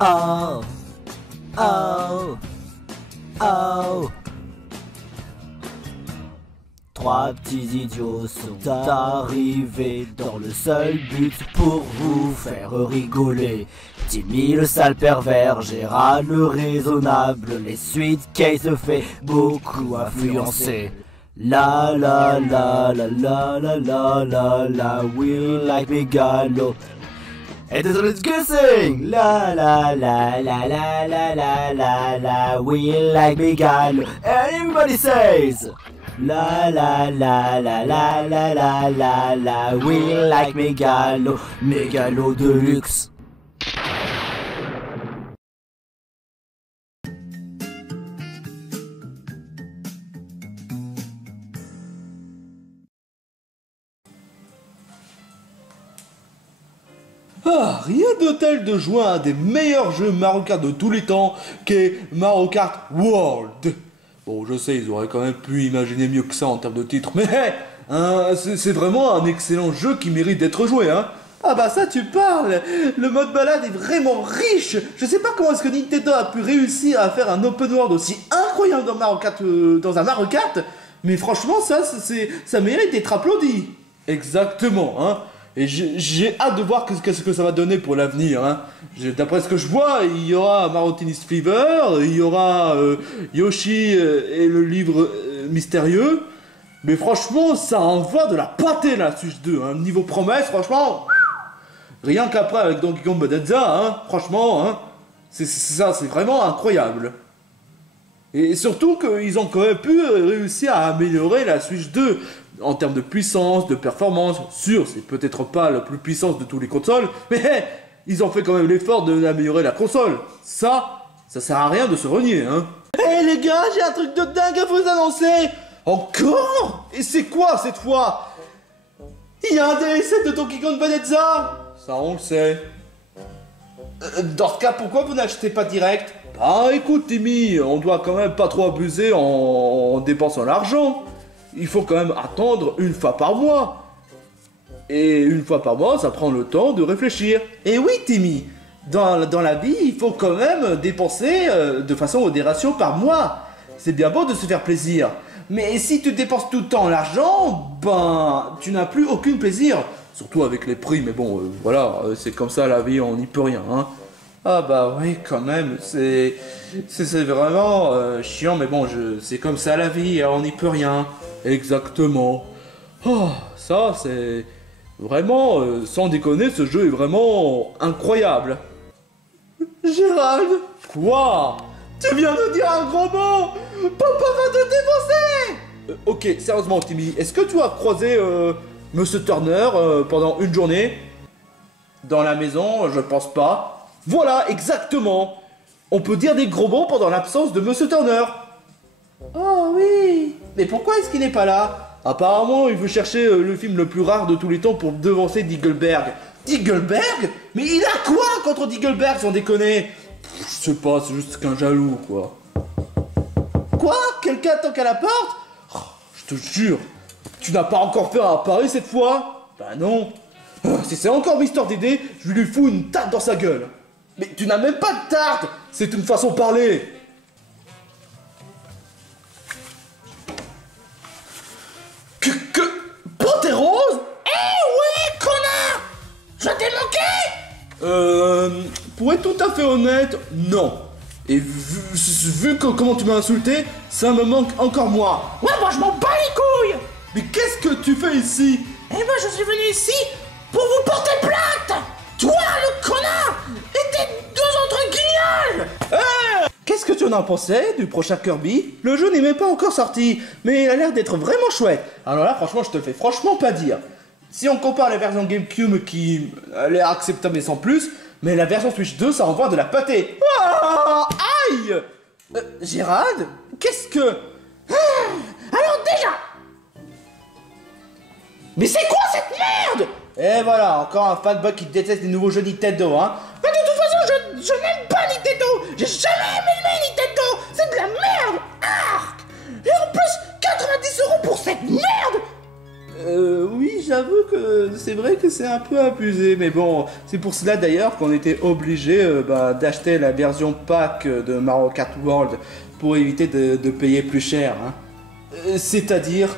Oh, oh, oh. Trois petits idiots sont arrivés dans le seul but pour vous faire rigoler. Timmy le sale pervers, Gérard le raisonnable, les suites Kay se fait beaucoup influencer. La la la la la la la la la, we like Megalo. Et let's sing! La la la la la la la la la, we like Megalo. And everybody says! La la la la la la la la la, we like Megalo, Megalo de luxe. Ah, rien de tel de jouer à un des meilleurs jeux Mario Kart de tous les temps qu'est Mario Kart World. Bon, je sais, ils auraient quand même pu imaginer mieux que ça en termes de titre, mais c'est vraiment un excellent jeu qui mérite d'être joué, hein. Ah bah ça tu parles, le mode balade est vraiment riche. Je sais pas comment est-ce que Nintendo a pu réussir à faire un open world aussi incroyable dans Mario Kart, dans un Mario Kart, mais franchement ça mérite d'être applaudi. Exactement, hein. Et j'ai hâte de voir qu'est-ce que ça va donner pour l'avenir, hein. D'après ce que je vois, il y aura Mario Tennis Fever, il y aura Yoshi et le livre mystérieux. Mais franchement, ça envoie de la pâtée la Switch 2, hein. Niveau promesse, franchement, rien qu'après avec Donkey Kong Bonanza, hein, franchement, hein, c'est vraiment incroyable. Et surtout qu'ils ont quand même pu réussir à améliorer la Switch 2 en termes de puissance, de performance. Sûr, c'est peut-être pas la plus puissance de tous les consoles, mais ils ont fait quand même l'effort d'améliorer la console. Ça sert à rien de se renier, hein. Hé les gars, j'ai un truc de dingue à vous annoncer. Encore? Et c'est quoi cette fois? Il y a un DLC de Donkey Kong Bonanza. Ça on le sait. Dans ce cas, pourquoi vous n'achetez pas direct? Bah écoute Timmy, on doit quand même pas trop abuser en dépensant l'argent. Il faut quand même attendre une fois par mois. Et une fois par mois, ça prend le temps de réfléchir. Et oui Timmy, dans la vie, il faut quand même dépenser de façon modération par mois. C'est bien beau de se faire plaisir. Mais si tu dépenses tout le temps l'argent, ben tu n'as plus aucun plaisir. Surtout avec les prix, mais bon, voilà, c'est comme ça la vie, on n'y peut rien, hein. Ah bah oui, quand même, c'est vraiment chiant, mais bon, c'est comme ça la vie, on n'y peut rien. Exactement. Oh, ça, c'est vraiment, sans déconner, ce jeu est vraiment incroyable. Gérald? Quoi? Tu viens de dire un gros mot! Papa va te défoncer! Ok, sérieusement, Timmy, est-ce que tu as croisé Monsieur Turner pendant une journée? Dans la maison, je pense pas. Voilà, exactement. On peut dire des gros mots pendant l'absence de Monsieur Turner. Oh oui. Mais pourquoi est-ce qu'il n'est pas là? Apparemment, il veut chercher le film le plus rare de tous les temps pour devancer Diggleberg. Diggleberg? Mais il a quoi contre Diggleberg, sans déconner? Je sais pas, c'est juste qu'un jaloux, quoi. Quoi? Quelqu'un toque à la porte? Oh, je te jure, tu n'as pas encore fait un pari cette fois? Bah non. Si c'est encore Mister Dédé, je lui fous une tarte dans sa gueule. Mais tu n'as même pas de tarte! C'est une façon de parler! Que... Panthère rose? Eh ouais, connard! Je t'ai manqué! Pour être tout à fait honnête, non. Et vu comment tu m'as insulté, ça me manque encore moins. Ouais, moi je m'en bats les couilles! Mais qu'est-ce que tu fais ici? Eh ben, je suis venu ici pour vous porter plainte! Toi, le connard! Et tes deux autres guignols! Qu'est-ce que tu en as pensé du prochain Kirby? Le jeu n'est même pas encore sorti, mais il a l'air d'être vraiment chouette. Alors là, franchement, je te le fais franchement pas dire. Si on compare la version GameCube qui a l'air acceptable mais sans plus, mais la version Switch 2, ça envoie de la pâtée. Oh, aïe! Gérald? Qu'est-ce que... Alors déjà... Mais c'est quoi cette merde? Et voilà, encore un fanboy qui déteste les nouveaux jeux Nintendo, hein. Mais de toute façon, je n'aime pas Nintendo. J'ai jamais aimé Nintendo. C'est de la merde. Arc. Et en plus, 90 € pour cette merde. Oui, j'avoue que c'est vrai que c'est un peu abusé, mais bon, c'est pour cela d'ailleurs qu'on était obligé d'acheter la version pack de Mario Kart World pour éviter de payer plus cher, hein. C'est-à-dire...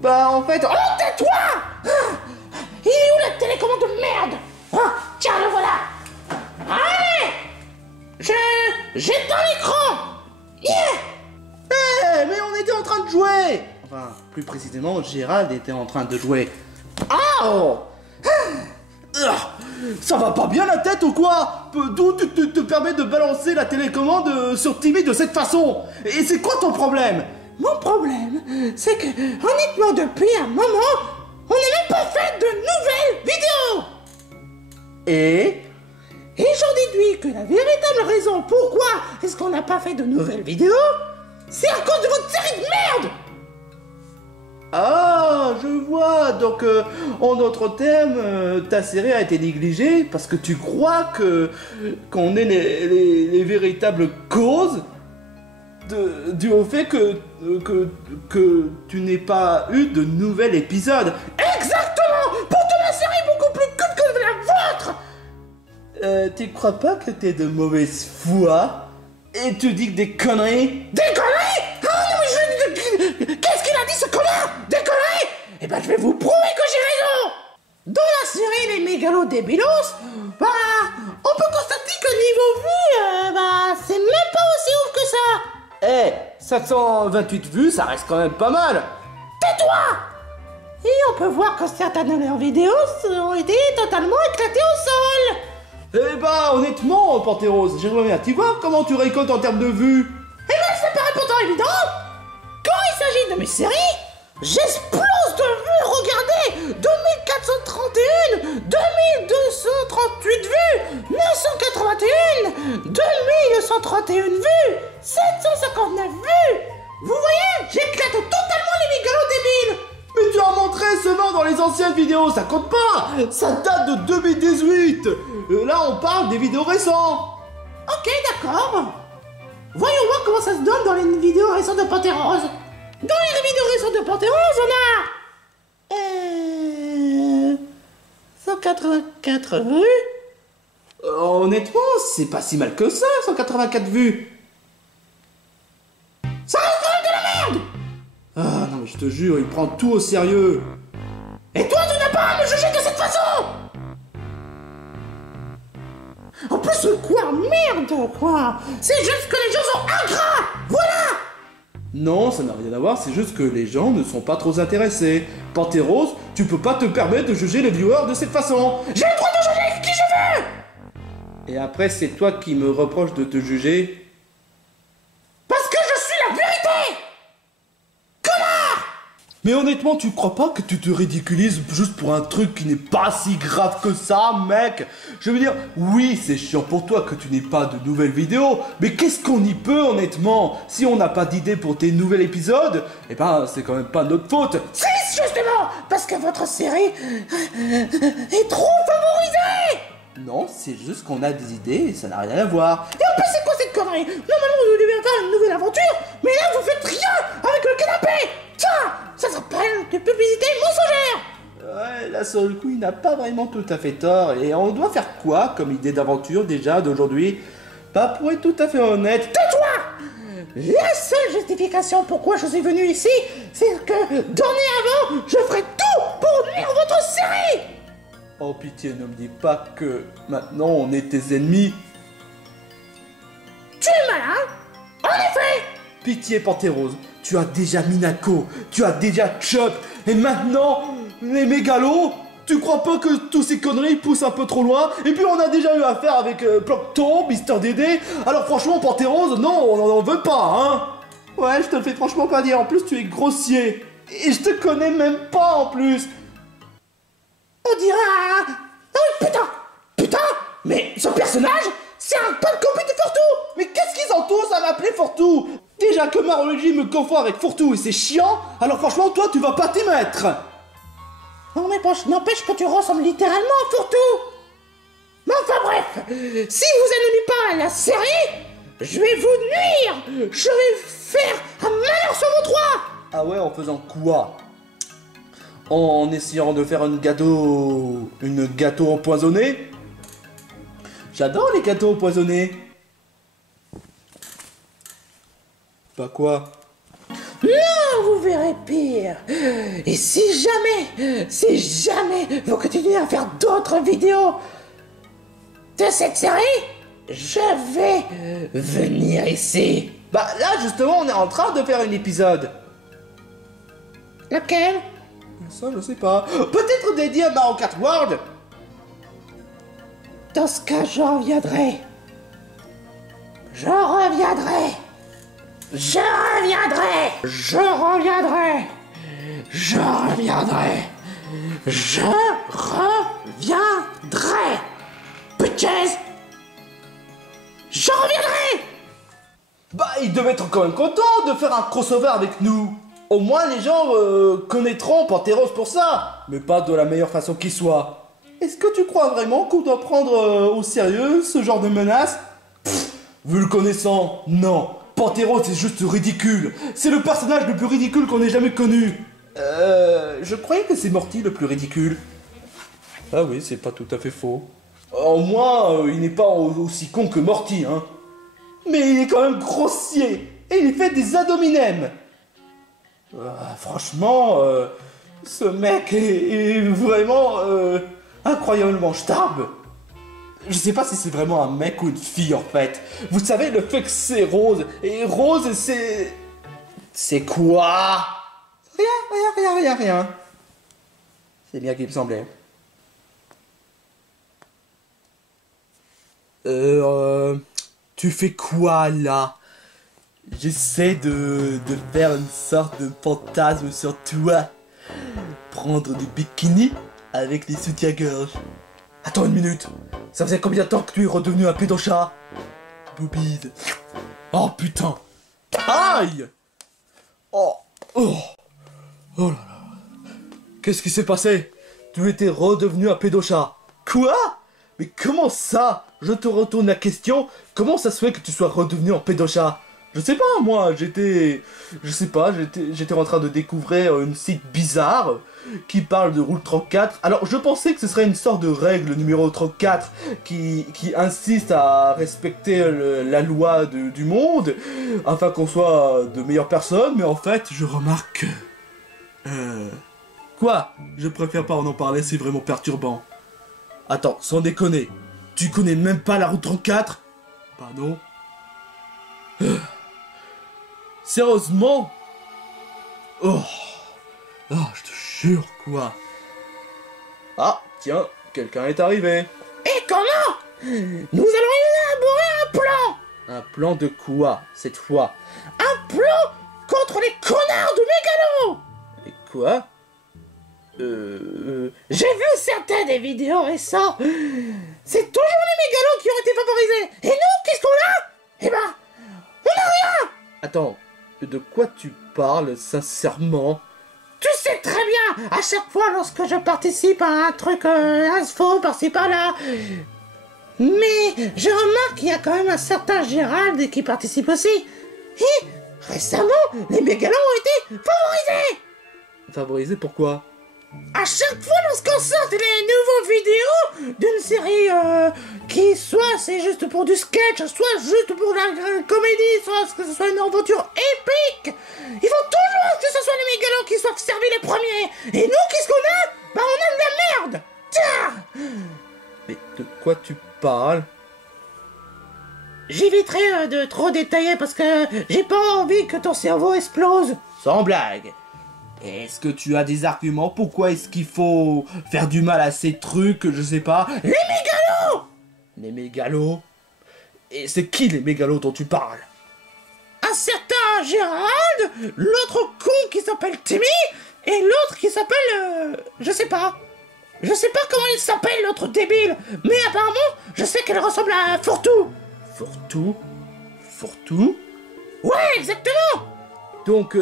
Bah en fait... Oh, tais-toi! Il est où la télécommande de merde? Tiens, le voilà! Allez! J'éteins l'écran! Eh, mais on était en train de jouer! Enfin, plus précisément, Gérald était en train de jouer. Oh! Ça va pas bien la tête ou quoi? D'où tu te permets de balancer la télécommande sur Timmy de cette façon? Et c'est quoi ton problème? Mon problème, c'est que, honnêtement, depuis un moment, on n'a même pas fait de nouvelles vidéos! Et j'en déduis que la véritable raison pourquoi est-ce qu'on n'a pas fait de nouvelles vidéos, c'est à cause de votre série de merde! Ah, je vois. Donc, en d'autres termes, ta série a été négligée parce que tu crois qu'on est les véritables causes dû au fait que tu n'aies pas eu de nouvel épisode. Exactement! Pourtant ma série est beaucoup plus cool que la vôtre! Tu crois pas que t'es de mauvaise foi et tu dis que des conneries? Des conneries? Ah non mais qu'est-ce qu'il a dit ce connard? Des conneries? Eh ben je vais vous prouver que j'ai raison! Dans la série Les Mégalos Débilos, on peut constater que niveau vue, c'est même pas aussi ouf que ça! Eh, 728 vues, ça reste quand même pas mal. Tais-toi! Et on peut voir que certaines de leurs vidéos ont été totalement éclatées au sol! Eh bah, honnêtement, Pantérose, j'aimerais bien. Tu vois comment tu récoltes en termes de vues? Eh ben, ça paraît pourtant évident! Quand il s'agit de mes séries, j'explose de vues! Regardez! 2431, 2238 vues, 981, 2131 vues, 759 vues! Vous voyez? J'éclate totalement les mégalos débiles! Mais tu as montré seulement dans les anciennes vidéos, ça compte pas! Ça date de 2018! Là, on parle des vidéos récentes! Ok, d'accord. Voyons voir comment ça se donne dans les vidéos récentes de Pantérose. Dans les vidéos récentes de Pantérose, on a... 184 vues. Honnêtement, c'est pas si mal que ça, 184 vues! Ça reste quand même de la merde! Ah non mais je te jure, il prend tout au sérieux! Et toi, tu n'as pas à me juger de cette façon! En plus, quoi? Merde, quoi! C'est juste que les gens sont ingrats! Voilà! Non, ça n'a rien à voir, c'est juste que les gens ne sont pas trop intéressés. Pantérose, tu peux pas te permettre de juger les viewers de cette façon! J'ai le droit de juger qui je veux! Et après, c'est toi qui me reproches de te juger? Parce que je suis la vérité! Connard! Mais honnêtement, tu crois pas que tu te ridiculises juste pour un truc qui n'est pas si grave que ça, mec? Je veux dire, oui, c'est chiant pour toi que tu n'aies pas de nouvelles vidéos, mais qu'est-ce qu'on y peut, honnêtement? Si on n'a pas d'idée pour tes nouveaux épisodes, eh ben, c'est quand même pas notre faute. Si, justement! Parce que votre série est trop favorisée! Non, c'est juste qu'on a des idées et ça n'a rien à voir. Et en plus, c'est quoi cette connerie? Normalement, vous devez faire une nouvelle aventure, mais là, vous faites rien avec le canapé! Tiens, ça s'appelle de publicité mensongère! Ouais, là, sur le coup, il n'a pas vraiment tout à fait tort. Et on doit faire quoi comme idée d'aventure, déjà, d'aujourd'hui? Pas pour être tout à fait honnête. Tais-toi! La seule justification pourquoi je suis venu ici, c'est que, dorénavant, je ferai tout pour nuire votre série! Oh, pitié, ne me dis pas que maintenant on est tes ennemis. Tu es malin? En effet! Pitié, Pantérose, tu as déjà Minako, tu as déjà Chop, et maintenant, les mégalos? Tu crois pas que tous ces conneries poussent un peu trop loin? Et puis on a déjà eu affaire avec Plankton, Mister Dédé, alors franchement, Pantérose, non, on n'en veut pas, hein? Ouais, je te le fais franchement pas dire, en plus tu es grossier. Et je te connais même pas en plus. On dira... Oh putain! Mais ce personnage, c'est un pote copie de Fortou! Mais qu'est-ce qu'ils ont tous à m'appeler Fortou? Déjà que Marology me confond avec Fortou et c'est chiant, alors franchement toi tu vas pas t'y mettre. Non mais n'empêche que tu ressembles littéralement à Fortou! Mais enfin bref, si vous n'aimez pas la série, je vais vous nuire! Je vais faire un malheur sur vos trois! Ah ouais, en faisant quoi? en essayant de faire une gâteau empoisonné. J'adore les gâteaux empoisonnés. Pas quoi? Non, vous verrez pire. Et si jamais vous continuez à faire d'autres vidéos de cette série, je vais venir ici. Bah là justement on est en train de faire un épisode. Lequel? Ça je sais pas. Peut-être dédié à Mario Kart World. Dans ce cas, je reviendrai. Je reviendrai. Je reviendrai. Je reviendrai. Je reviendrai. Je reviendrai. Bitches. Je reviendrai. Bah il devait être quand même content de faire un crossover avec nous. Au moins les gens connaîtront Panteros pour ça. Mais pas de la meilleure façon qui soit. Est-ce que tu crois vraiment qu'on doit prendre au sérieux ce genre de menace? Vu le connaissant, non. Panteros c'est juste ridicule. C'est le personnage le plus ridicule qu'on ait jamais connu. Je croyais que c'est Morty le plus ridicule. Ah oui, c'est pas tout à fait faux. Au moins, il n'est pas aussi con que Morty, hein. Mais il est quand même grossier. Et il fait des ad hominem. Franchement, ce mec est vraiment incroyablement starbe. Je sais pas si c'est vraiment un mec ou une fille en fait. Vous savez, le fait que c'est rose. Et rose, c'est... C'est quoi? Rien. C'est bien qu'il me semblait. Tu fais quoi là? J'essaie de faire une sorte de fantasme sur toi. Prendre des bikinis avec des soutiens-gorge. Attends une minute. Ça faisait combien de temps que tu es redevenu un pédochat? Boubide. Oh putain. Aïe. Oh là là. Qu'est-ce qui s'est passé? Tu étais redevenu un pédochat. Quoi? Mais comment ça? Je te retourne la question. Comment ça se fait que tu sois redevenu un pédochat? Je sais pas, moi, j'étais en train de découvrir une site bizarre qui parle de Rule 34. Alors, je pensais que ce serait une sorte de règle numéro 34 qui insiste à respecter la loi du monde afin qu'on soit de meilleures personnes, mais en fait, je remarque que... Quoi? Je préfère pas en parler, c'est vraiment perturbant. Attends, sans déconner, tu connais même pas la Route 34? Pardon? Sérieusement? Oh, je te jure, quoi. Ah, tiens, quelqu'un est arrivé. Et comment? Nous allons élaborer un plan. Un plan de quoi, cette fois? Un plan contre les connards de mégalos. Et quoi? J'ai vu certaines des vidéos récentes. C'est toujours les mégalos qui ont été favorisés. Et nous, qu'est-ce qu'on a? Eh ben, on a rien. Attends, de quoi tu parles, sincèrement? Tu sais très bien, à chaque fois lorsque je participe à un truc info par-ci par-là. Mais je remarque qu'il y a quand même un certain Gérald qui participe aussi. Et récemment, les mégalos ont été favorisés. Favorisés pourquoi? À chaque fois lorsqu'on sort les nouveaux vidéos d'une série qui soit c'est juste pour du sketch, soit juste pour la comédie, soit que ce soit une aventure épique, il faut toujours que ce soit les mégalos qui soient servis les premiers. Et nous, qu'est-ce qu'on a? Bah on a de la merde. Tiens. Mais de quoi tu parles? J'éviterai de trop détailler parce que j'ai pas envie que ton cerveau explose. Sans blague. Est-ce que tu as des arguments? Pourquoi est-ce qu'il faut faire du mal à ces trucs, je sais pas? Les mégalos! Les mégalos? Et c'est qui les mégalos dont tu parles? Un certain Gérald, l'autre con qui s'appelle Timmy, et l'autre qui s'appelle... je sais pas. Je sais pas comment il s'appelle, l'autre débile, mais apparemment, je sais qu'elle ressemble à Fourtou. Fourtou? Fourtou? Ouais, exactement! Donc,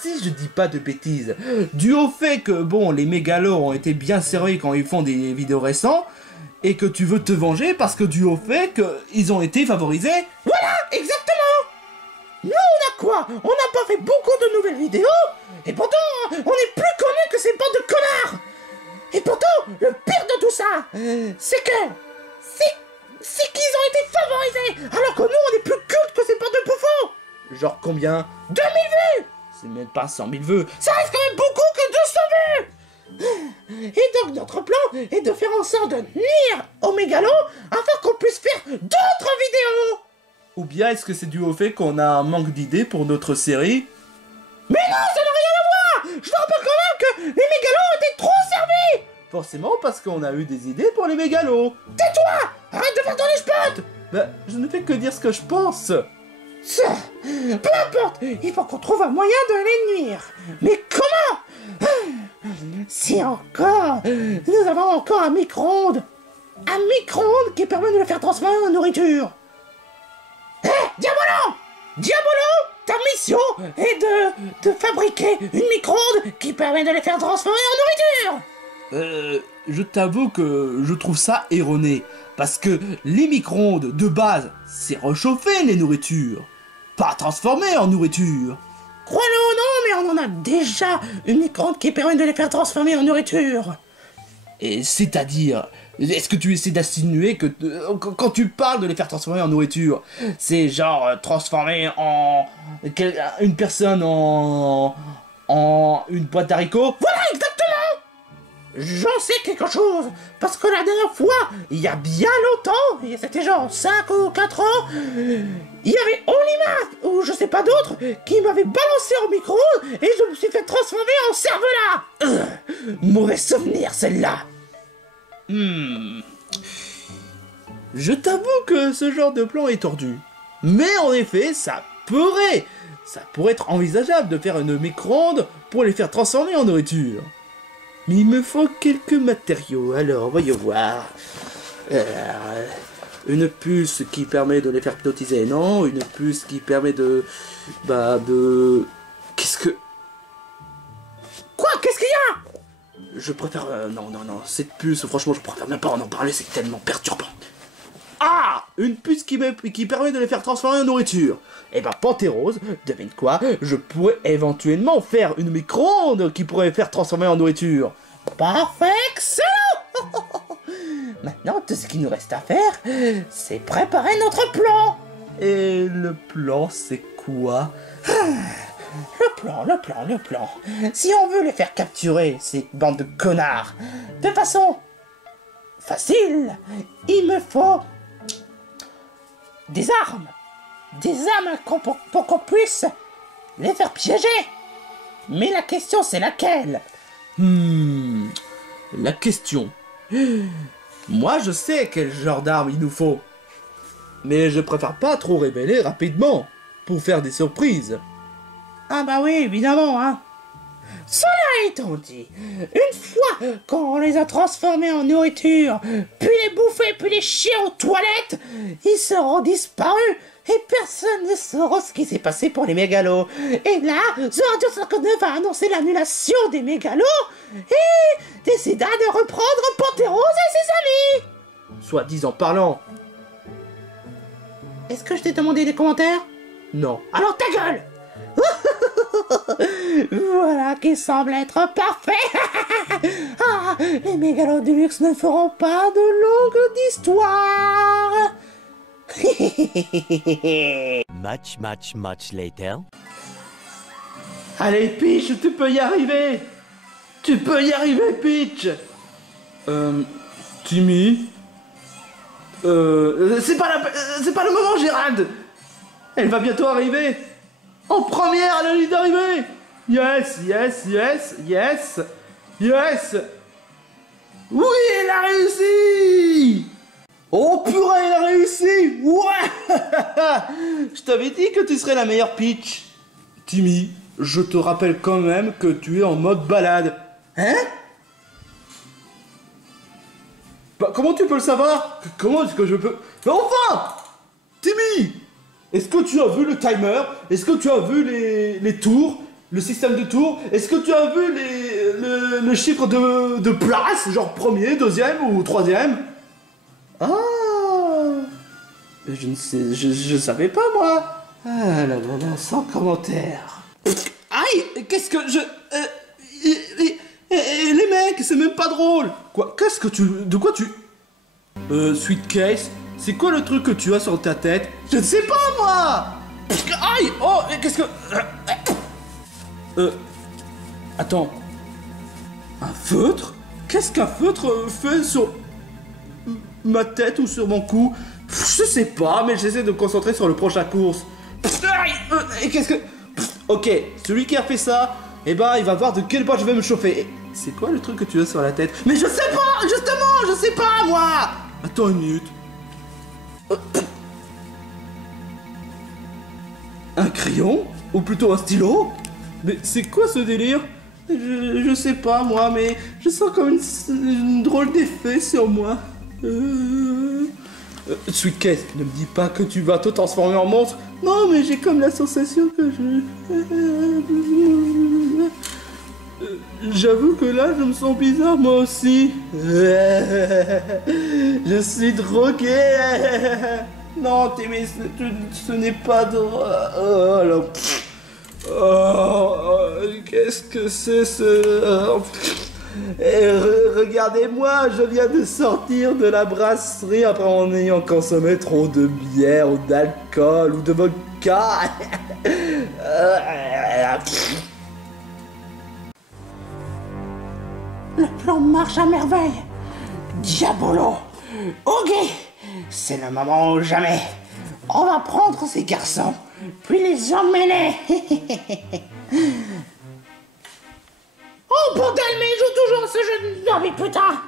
si je dis pas de bêtises, dû au fait que, bon, les mégalos ont été bien servis quand ils font des vidéos récentes, et que tu veux te venger parce que dû au fait qu'ils ont été favorisés. Voilà, exactement! Nous, on a quoi? On n'a pas fait beaucoup de nouvelles vidéos, et pourtant, on est plus connus que ces bandes de connards. Et pourtant, le pire de tout ça, c'est qu'ils ont été favorisés, alors que nous, on est plus cultes que ces bandes de bouffons. Genre combien? 2000 vues. C'est même pas 100 000 vues. Ça reste quand même beaucoup que 200 vues. Et donc, notre plan est de faire en sorte de nuire aux mégalos afin qu'on puisse faire d'autres vidéos. Ou bien est-ce que c'est dû au fait qu'on a un manque d'idées pour notre série? Mais non, ça n'a rien à voir. Je te rappelle quand même que les mégalos ont été trop servis. Forcément parce qu'on a eu des idées pour les mégalos. Tais-toi. Arrête de faire ton lèche-pote. Bah, je ne fais que dire ce que je pense. Ça, peu importe, il faut qu'on trouve un moyen de les nuire. Mais comment? Si encore, nous avons encore un micro-ondes. Un micro-ondes qui permet de le faire transformer en nourriture. Hé, Diabolo! Diabolo, ta mission est de fabriquer une micro-ondes qui permet de les faire transformer en nourriture. Je t'avoue que je trouve ça erroné. Parce que les micro-ondes, de base, c'est réchauffer les nourritures. Pas transformer en nourriture. Crois-le ou non, mais on en a déjà une micro-ondes qui permet de les faire transformer en nourriture. Et c'est-à-dire, est-ce que tu essaies d'insinuer que quand tu parles de les faire transformer en nourriture, c'est genre transformer une personne en une boîte d'haricots? Voilà, exactement. J'en sais quelque chose, parce que la dernière fois, il y a bien longtemps, et c'était genre 5 ou 4 ans, il y avait Olimar, ou je sais pas d'autres, qui m'avait balancé en micro-ondes, et je me suis fait transformer en cervelas. Mauvais souvenir, celle-là. Je t'avoue que ce genre de plan est tordu. Mais en effet, ça pourrait être envisageable de faire une micro-ondes pour les faire transformer en nourriture. Mais il me faut quelques matériaux, alors voyons voir. Une puce qui permet de les faire hypnotiser, non. Une puce qui permet de... Qu'est-ce que... Quoi? Qu'est-ce qu'il y a? Je préfère... non, cette puce, franchement, je préfère même pas en parler, c'est tellement perturbant. Ah! Une puce qui permet de les faire transformer en nourriture. Eh ben, Pantérose, devine quoi? Je pourrais éventuellement faire une micro-ondes qui pourrait faire transformer en nourriture. Parfait, excellent. Maintenant, tout ce qu'il nous reste à faire, c'est préparer notre plan. Et le plan, c'est quoi? Le plan. Si on veut les faire capturer, ces bandes de connards, de façon facile, il me faut des armes. Des armes pour qu'on puisse les faire piéger. Mais la question, c'est laquelle? La question. Moi, je sais quel genre d'arme il nous faut. Mais je préfère pas trop révéler rapidement, pour faire des surprises. Ah bah oui, évidemment, hein. Cela étant dit, une fois qu'on les a transformés en nourriture, puis les bouffer, puis les chier aux toilettes, ils seront disparus et personne ne saura ce qui s'est passé pour les mégalos. Et là, The Radio 59 va annoncer l'annulation des mégalos et décida de reprendre Pantérose et ses amis. Soit disant parlant. Est-ce que je t'ai demandé des commentaires? Non. Alors ta gueule. Voilà qui semble être parfait. Ah, les mégalos du luxe ne feront pas de longue d'histoire. Much later. Allez, Peach, tu peux y arriver. Tu peux y arriver, Peach. Timmy. C'est pas le moment, Gérald. Elle va bientôt arriver. En première, elle a ligne d'arrivée. Yes. Oui, elle a réussi. Oh purée, elle a réussi. Ouais. Je t'avais dit que tu serais la meilleure Peach. Timmy, je te rappelle quand même que tu es en mode balade. Hein? Bah, comment tu peux le savoir? Comment est-ce que je peux... Mais enfin! Timmy! Est-ce que tu as vu le timer? Est-ce que tu as vu les tours? Le système de tours? Est-ce que tu as vu le chiffre de place? Genre premier, deuxième ou troisième? Ah! Je ne sais... Je savais pas, moi! Ah là là là, sans commentaire. Aïe, qu'est-ce que je... les mecs, c'est même pas drôle. Quoi, qu'est-ce que tu... De quoi tu... Sweet Case, c'est quoi le truc que tu as sur ta tête? Je ne sais pas, moi. Aïe, oh, qu'est-ce que... Attends. Un feutre? Qu'est-ce qu'un feutre fait sur... ma tête ou sur mon cou? Je sais pas, mais j'essaie de me concentrer sur le prochain course. Aïe, et qu'est-ce que... Ok, celui qui a fait ça, eh ben, il va voir de quel bois je vais me chauffer. Et c'est quoi le truc que tu as sur la tête? Mais je sais pas, justement, je sais pas, moi. Attends une minute. Un crayon? Ou plutôt un stylo? Mais c'est quoi ce délire? Je sais pas, moi, mais je sens comme une drôle d'effet sur moi. Sweet Case, ne me dis pas que tu vas te transformer en monstre. Non, mais j'ai comme la sensation que j'avoue que là, je me sens bizarre, moi aussi. Je suis drogué. Non, Timmy, ce n'est pas drôle. Qu'est-ce que c'est ce... regardez-moi, je viens de sortir de la brasserie après en ayant consommé trop de bière ou d'alcool ou de vodka. Le plan marche à merveille. Diabolo. Ok, c'est le moment ou jamais. On va prendre ces garçons, puis les emmener. Oh bordel, mais il joue toujours à ce jeu. Non mais putain.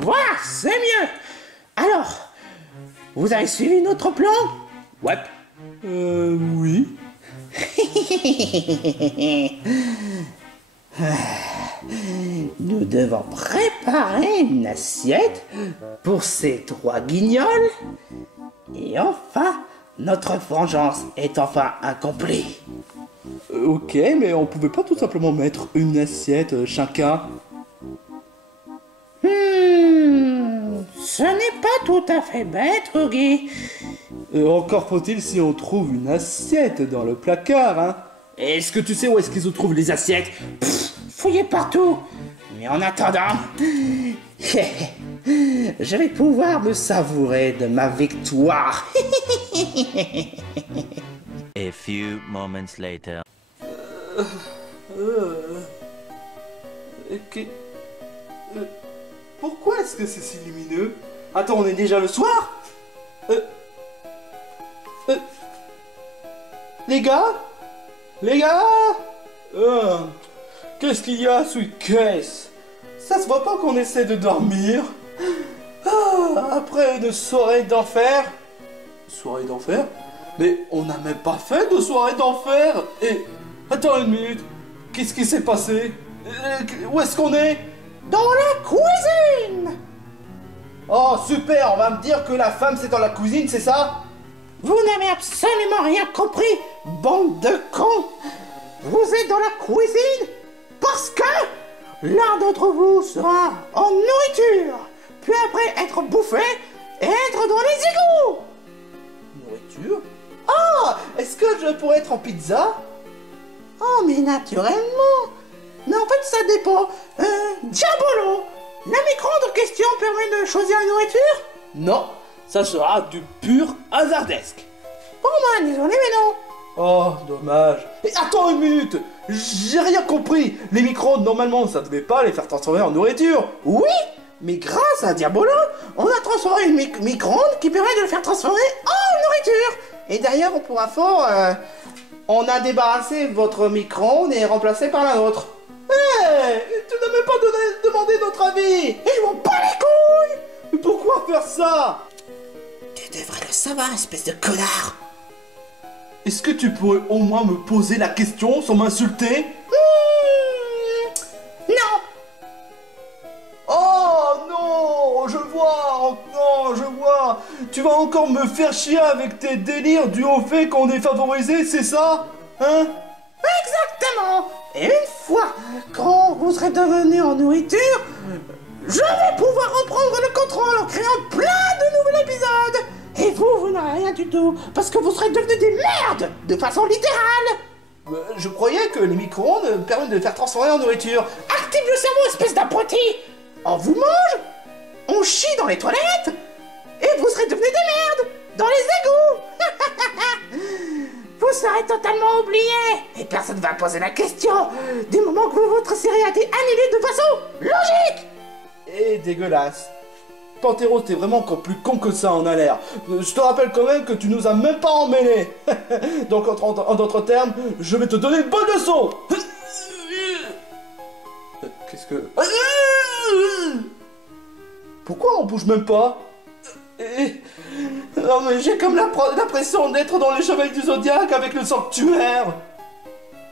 Voilà, c'est mieux. Alors, vous avez suivi notre plan? Ouais. Oui. Nous devons préparer une assiette pour ces 3 guignols. Et enfin, notre vengeance est enfin accomplie. Ok, mais on pouvait pas tout simplement mettre une assiette chacun? Ce n'est pas tout à fait bête, Oogie. Encore faut-il si on trouve une assiette dans le placard, hein? Est-ce que tu sais où est-ce qu'ils se trouvent les assiettes? Fouillez partout. Mais en attendant, je vais pouvoir me savourer de ma victoire. A few moments later. Pourquoi est-ce que c'est si lumineux? Attends, on est déjà le soir? Les gars? Les gars? Qu'est-ce qu'il y a, Sweet Case? Ça se voit pas qu'on essaie de dormir? Après une soirée d'enfer? Soirée d'enfer? Mais on n'a même pas fait de soirée d'enfer! Et... attends une minute! Qu'est-ce qui s'est passé? Où est-ce qu'on est? Dans la cuisine! Oh super, on va me dire que la femme c'est dans la cuisine, c'est ça? Vous n'avez absolument rien compris, bande de cons! Vous êtes dans la cuisine parce que l'un d'entre vous sera en nourriture, puis après être bouffé et être dans les égouts! Nourriture? Ah! Est-ce que je pourrais être en pizza? Oh mais naturellement! Mais en fait ça dépend. Diabolo! La micro-ondes en question permet de choisir la nourriture? Non, ça sera du pur hasardesque. Bon bah désolé mais non. Oh, dommage. Et attends une minute, j'ai rien compris. Les micro-ondes, normalement, ça devait pas les faire transformer en nourriture. Oui, mais grâce à Diabolo, on a transformé une micro-ondes qui permet de le faire transformer en nourriture. Et d'ailleurs, pour info, on a débarrassé votre micro-ondes et remplacé par la nôtre. Hé, tu n'as même pas demandé notre avis. Et je m'en bats les couilles. Mais pourquoi faire ça? Tu devrais le savoir, espèce de connard. Est-ce que tu pourrais au moins me poser la question sans m'insulter? Non. Oh non, je vois, oh, non, je vois. Tu vas encore me faire chier avec tes délires dû au fait qu'on est favorisé, c'est ça? Hein? Exactement. Et une fois, quand vous serez devenu en nourriture, je vais pouvoir reprendre le contrôle en créant plein de nouveaux épisodes. Et vous n'aurez rien du tout, parce que vous serez devenus des merdes, de façon littérale. Je croyais que les micro-ondes permettent de faire transformer en nourriture. Active le cerveau, espèce d'apprenti. On vous mange, on chie dans les toilettes, et vous serez devenus des merdes, dans les égouts. Vous serez totalement oubliés, et personne ne va poser la question du moment que votre série a été annulée de façon logique. Et dégueulasse. Panthéros, t'es vraiment encore plus con que ça en a l'air. Je te rappelle quand même que tu nous as même pas emmêlés. Donc en d'autres termes, je vais te donner une bonne leçon. Qu'est-ce que... Pourquoi on bouge même pas? Non mais j'ai comme l'impression d'être dans les chevaliers du Zodiaque avec le sanctuaire.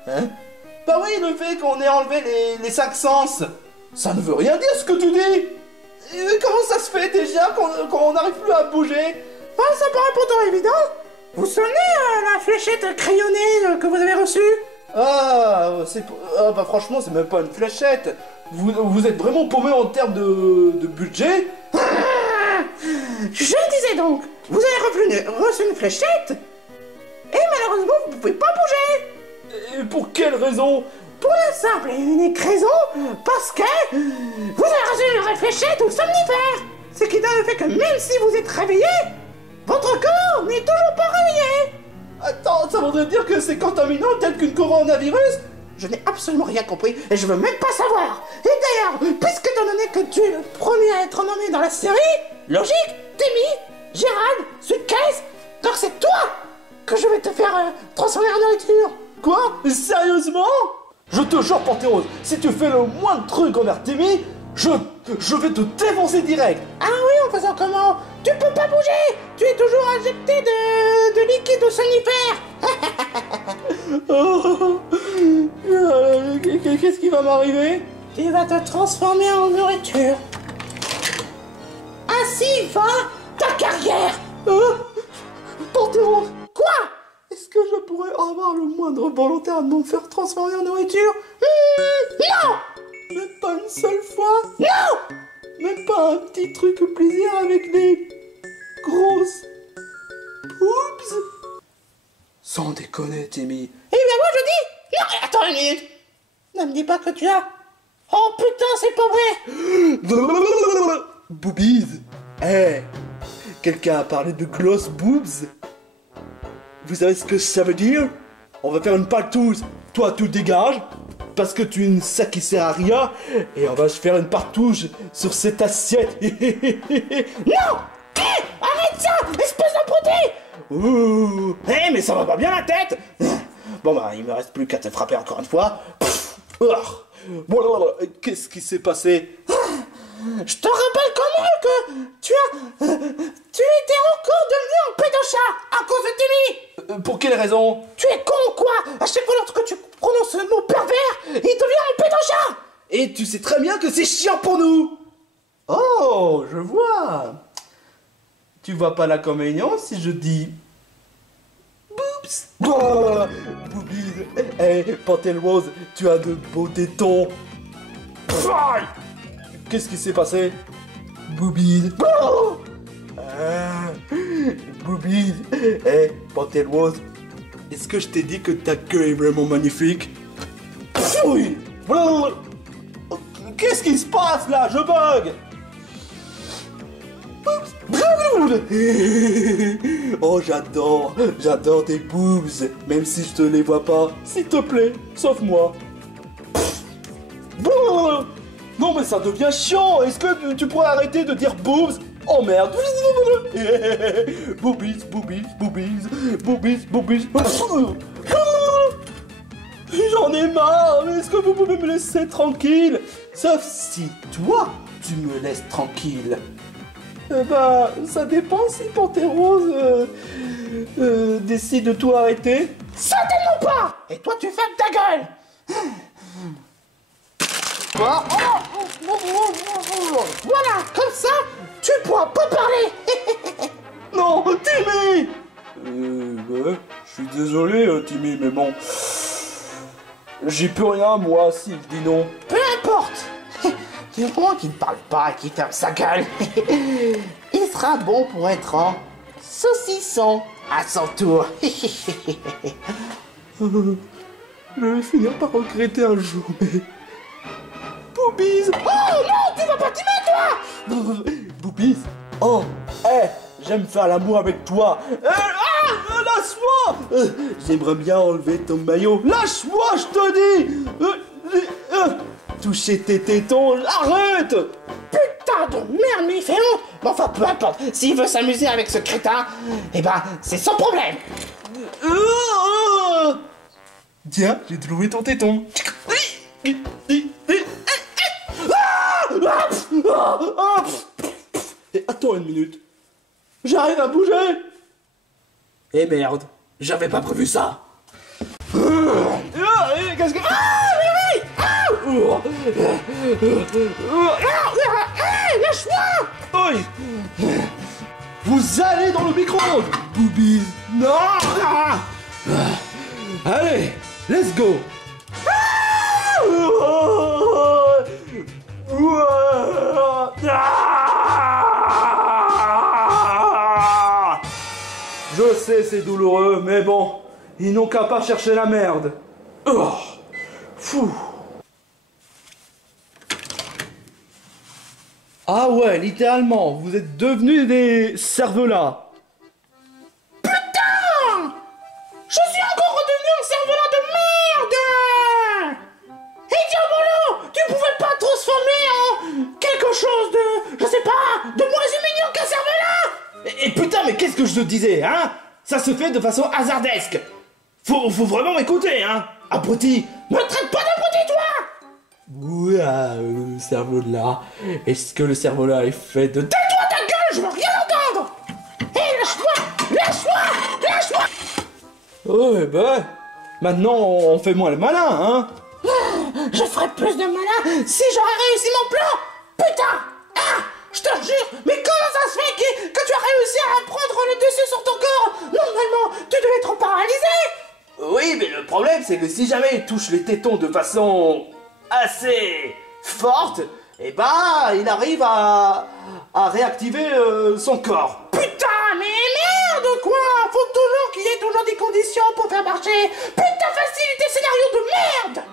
Hein? Bah oui, le fait qu'on ait enlevé les 5 sens, ça ne veut rien dire ce que tu dis. Comment ça se fait déjà qu'on n'arrive plus à bouger? Ça paraît pourtant évident. Vous vous souvenez la fléchette crayonnée que vous avez reçue? Ah, bah franchement, c'est même pas une fléchette. Vous êtes vraiment paumé en termes de budget? Je disais donc, vous avez reçu une fléchette, et malheureusement, vous ne pouvez pas bouger. Et pour quelle raison? Pour la simple et unique raison, parce que vous avez reçu une fléchette ou somnifère. Ce qui donne le fait que même si vous êtes réveillé, votre corps n'est toujours pas réveillé. Attends, ça voudrait dire que c'est contaminant tel qu'une coronavirus? Je n'ai absolument rien compris et je veux même pas savoir. Et d'ailleurs, puisque étant donné que tu es le premier à être nommé dans la série, logique, Timmy, Gérald, Suitcase, donc c'est toi que je vais te faire transformer en nourriture. Quoi? Sérieusement? Je te jure, Panthéros, si tu fais le moindre truc envers Timmy, je vais te défoncer direct. Ah oui, en faisant comment? Tu peux pas bouger. Tu es toujours injecté de liquide sonifère. Qu'est-ce qui va m'arriver? Tu vas te transformer en nourriture. Ainsi va ta carrière. Panthéros, Quoi? est-ce que je pourrais avoir le moindre volontaire de me faire transformer en nourriture? Non. Même pas une seule fois? Non. Même pas un petit truc plaisir avec des grosses boobs? Sans déconner, Timmy. Eh bien moi je dis... Non, attends une minute. Ne me dis pas que tu as... Oh putain, c'est pas vrai. Boobies? Eh, quelqu'un a parlé de gloss boobs? Vous savez ce que ça veut dire? On va faire une partouze. Toi, tu dégages, parce que tu es une sac qui sert à rien, et on va se faire une partouze sur cette assiette. Non. Arrête ça, espèce d'abruti. Ouh. Mais ça va pas bien la tête. Bon bah, il me reste plus qu'à te frapper encore une fois. Qu'est-ce qui s'est passé? Je te rappelle quand même que tu étais encore devenu un pédochat à cause de Timmy. Pour quelle raison? Tu es con quoi? À chaque fois lorsque tu prononces le mot pervers, il devient un pédochat. Et tu sais très bien que c'est chiant pour nous. Oh, je vois. Tu vois pas l'inconvénient si je dis... Boops. Oh, boobies. Panthéros, tu as de beaux tétons. Qu'est-ce qui s'est passé? Boobies. Boobies. Panthéros, est-ce que je t'ai dit que ta queue est vraiment magnifique? Oui. Qu'est-ce qui se passe là? Je bug. Oh, j'adore tes boobs, même si je te les vois pas. S'il te plaît, sauve-moi. Non mais ça devient chiant. Est-ce que tu pourrais arrêter de dire boobs? Oh merde. Boobies, boobies, boobies, boobies, boobies. J'en ai marre. Est-ce que vous pouvez me laisser tranquille? Sauf si toi, tu me laisses tranquille. Bah, ça dépend si Panthéros décide de tout arrêter. Certainement pas. Et toi tu fermes ta gueule. Quoi? Voilà, comme ça, tu pourras pas parler. Non, Timmy. Ouais, je suis désolé, Timmy, mais bon, j'y peux rien, moi, s'il dit non. Peu importe. Du moment qu'il ne parle pas et qu'il ferme sa gueule, il sera bon pour être en saucisson à son tour. Je vais finir par regretter un jour, mais... Boobies! Oh non, tu vas pas t'aimer, toi! Boobies! Oh! J'aime faire l'amour avec toi! Lâche-moi! J'aimerais bien enlever ton maillot! Lâche-moi, je te dis! Toucher tes tétons, arrête! Putain de merde, mais il fait honte! Mais enfin, peu importe, s'il veut s'amuser avec ce crétin, eh ben, c'est sans problème! Tiens, j'ai trouvé ton téton! Et attends une minute! J'arrive à bouger! Eh merde, j'avais pas prévu ça! Qu'est-ce que... Lâche-moi! Oi! Vous allez dans le micro-ondes! Boobies! Non! Allez, let's go! Je sais, c'est douloureux, mais bon, ils n'ont qu'à pas chercher la merde. Fou. Ah ouais, littéralement, vous êtes devenus des cervelas. Putain! Je suis encore redevenu un cervelas de merde! Hé Diabolo, tu pouvais pas te transformer en quelque chose de, je sais pas, de moins humiliant qu'un cervelas! Et putain, mais qu'est-ce que je te disais, hein? Ça se fait de façon hasardesque. Faut vraiment m'écouter, hein? Abruti! Me traite pas d'abruti, toi! Ouah, cerveau de là. Est-ce que le cerveau là est fait de... Tais-toi ta gueule, je veux rien entendre! Hé, lâche-moi! Lâche-moi! Lâche-moi! Ouais, bah... Maintenant, on fait moins le malin, hein? Je ferais plus de malin si j'aurais réussi mon plan! Putain! Ah! Je te jure, mais comment ça se fait que tu as réussi à prendre le dessus sur ton corps? Normalement, tu devais être paralysé! Oui, mais le problème, c'est que si jamais il touche les tétons de façon assez forte, eh ben, il arrive à réactiver son corps. Putain, mais merde, quoi! Faut toujours qu'il y ait toujours des conditions pour faire marcher! Putain, facilité scénario de merde!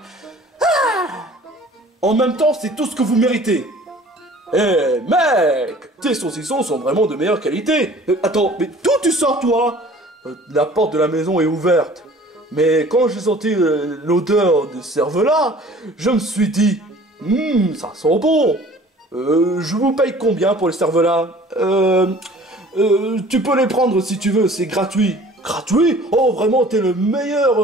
Ah! En même temps, c'est tout ce que vous méritez. Eh, mec, tes saucissons sont vraiment de meilleure qualité. Attends, mais d'où tu sors, toi? La porte de la maison est ouverte. Mais quand j'ai senti l'odeur de cervelas, je me suis dit, ça sent bon. Je vous paye combien pour les cervelas? Tu peux les prendre si tu veux, c'est gratuit. Gratuit? Oh, vraiment, t'es le meilleur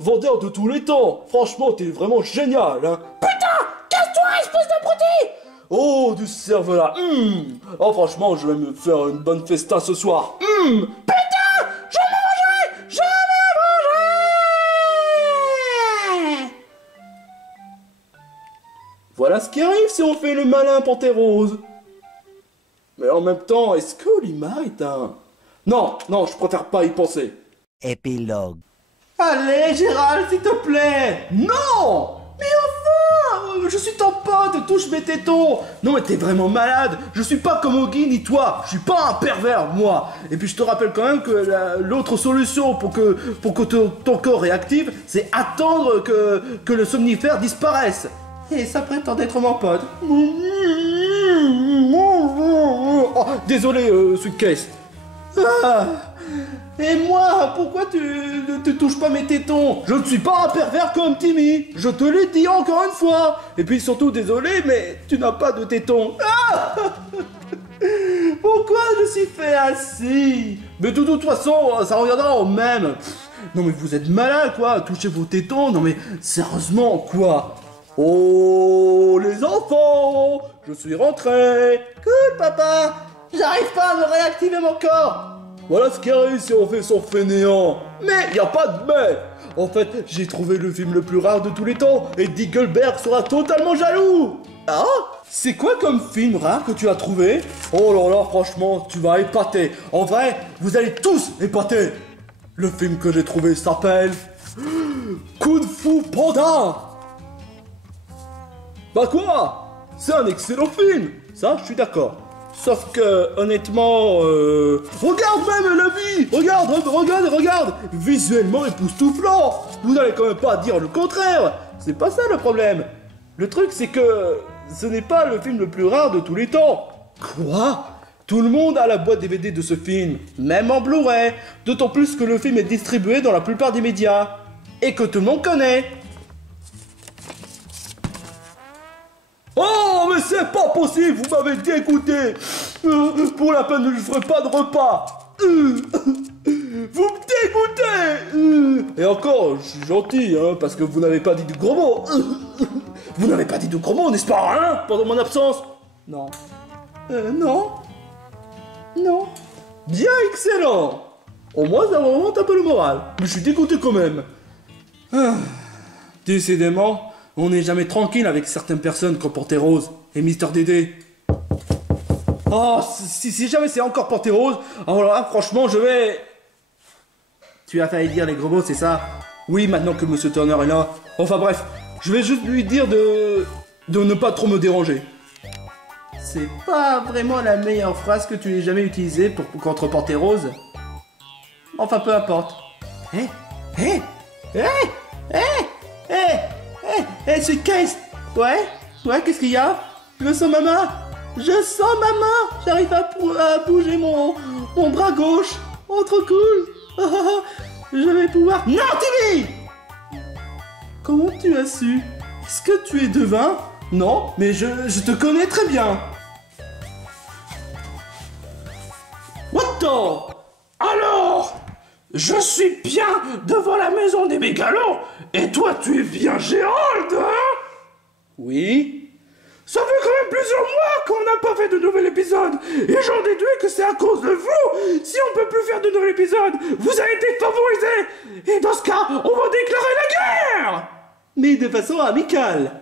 vendeur de tous les temps. Franchement, t'es vraiment génial, hein. Putain! Casse-toi, espèce d'abruti! Oh, du cervelas. Oh, franchement, je vais me faire une bonne festa ce soir. Putain! Je me mangerai! Je me mangerai! Voilà ce qui arrive si on fait le malin panthère rose. Mais en même temps, est-ce que Olimar est un... Non, je préfère pas y penser. Épilogue. Allez, Gérald, s'il te plaît. Non! Mais enfin, je suis ton pote, touche mes tétons. Non, mais t'es vraiment malade. Je suis pas comme Oggy ni toi. Je suis pas un pervers, moi. Et puis je te rappelle quand même que l'autre solution pour que ton corps réactive, c'est attendre que le somnifère disparaisse. Et ça prétend être mon pote. Oh, désolé, Suitcase. Ah. Et moi, pourquoi tu touches pas mes tétons? Je ne suis pas un pervers comme Timmy. Je te l'ai dit encore une fois. Et puis surtout, désolé, mais tu n'as pas de tétons. Ah. Pourquoi je suis fait ainsi? Mais de toute façon, ça reviendra au même. Non mais vous êtes malin quoi, touchez vos tétons. Non mais sérieusement quoi. Oh les enfants, je suis rentré. Cool papa, j'arrive pas à me réactiver mon corps. Voilà ce qui arrive si on fait son fainéant. Mais y a pas de mais. En fait, j'ai trouvé le film le plus rare de tous les temps et Diegelberg sera totalement jaloux. Ah, c'est quoi comme film rare que tu as trouvé? Oh là là, franchement, tu vas épater. En vrai, vous allez tous épater. Le film que j'ai trouvé s'appelle Kung Fu Panda. Bah quoi? c'est un excellent film. Ça, je suis d'accord. Sauf que, honnêtement, regarde même la vie. Regarde. Visuellement époustouflant. Vous n'allez quand même pas dire le contraire. C'est pas ça le problème. Le truc, c'est que ce n'est pas le film le plus rare de tous les temps. Quoi? Tout le monde a la boîte DVD de ce film, même en Blu-ray. D'autant plus que le film est distribué dans la plupart des médias. Et que tout le monde connaît. Oh, mais c'est pas possible, vous m'avez dégoûté. Pour la peine, je ne ferai pas de repas. Vous me dégoûtez. Et encore, je suis gentil, hein, parce que vous n'avez pas dit de gros mots. Vous n'avez pas dit de gros mots, n'est-ce pas, hein, pendant mon absence? Non. Non. Bien excellent. Au moins, ça remonte un peu le moral. Mais je suis dégoûté quand même. Décidément, on n'est jamais tranquille avec certaines personnes comme Panthérose et Mister Dédé. Oh, si jamais c'est encore Panthérose, alors là, franchement, je vais... Tu as failli dire les gros mots, c'est ça? Oui, maintenant que Monsieur Turner est là. Enfin bref, je vais juste lui dire de ne pas trop me déranger. C'est pas vraiment la meilleure phrase que tu aies jamais utilisée contre Panthérose. Enfin, peu importe. C'est qu'est-ce? Ouais, qu'est-ce qu'il y a? Je sens maman. J'arrive à bouger mon bras gauche. Oh, trop cool. Je vais pouvoir... Non, Timmy! Comment tu as su? Est-ce que tu es devin? Non, mais je te connais très bien. What the? Alors, je suis bien devant la maison des mégalos, et toi tu es bien Gérald, hein? Oui. Ça fait quand même plusieurs mois qu'on n'a pas fait de nouvel épisode, et j'en déduis que c'est à cause de vous. Si on peut plus faire de nouvel épisode, vous avez été favorisés, et dans ce cas, on va déclarer la guerre. Mais de façon amicale.